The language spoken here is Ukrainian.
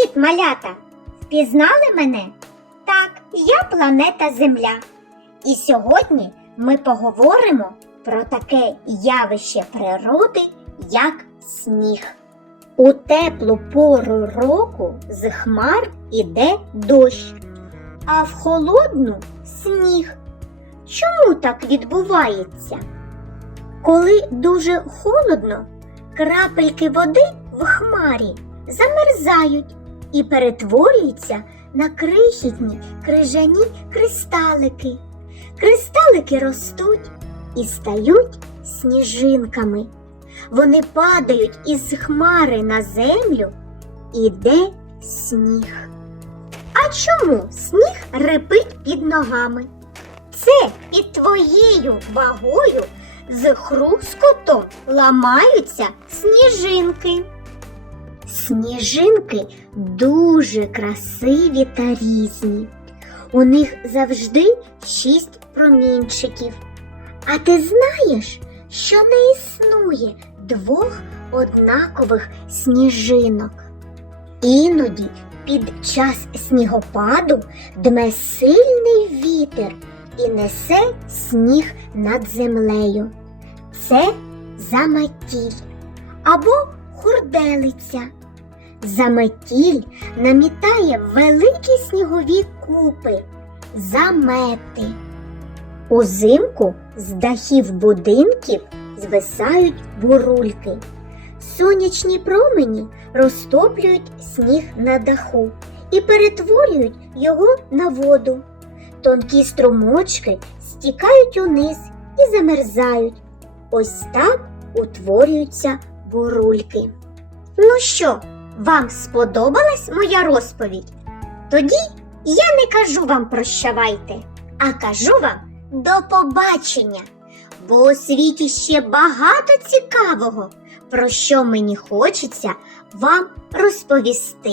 Привіт, малята! Впізнали мене? Так, я планета Земля. І сьогодні ми поговоримо про таке явище природи, як сніг. У теплу пору року з хмар іде дощ, а в холодну сніг. Чому так відбувається? Коли дуже холодно, крапельки води в хмарі замерзають і перетворюються на крихітні крижані кристалики. Кристалики ростуть і стають сніжинками. Вони падають із хмари на землю, іде сніг. А чому сніг репить під ногами? Це під твоєю вагою з хрускотом ламаються сніжинки. Сніжинки дуже красиві та різні. У них завжди шість промінчиків. А ти знаєш, що не існує двох однакових сніжинок. Іноді під час снігопаду дме сильний вітер і несе сніг над землею. Це заметіль або хурделиця. Заметіль намітає великі снігові купи, замети. Узимку з дахів будинків звисають бурульки. Сонячні промені розтоплюють сніг на даху і перетворюють його на воду. Тонкі струмочки стікають униз і замерзають. Ось так утворюються бурульки. Ну що, вам сподобалась моя розповідь? Тоді я не кажу вам прощавайте, а кажу вам до побачення, бо у світі ще багато цікавого, про що мені хочеться вам розповісти.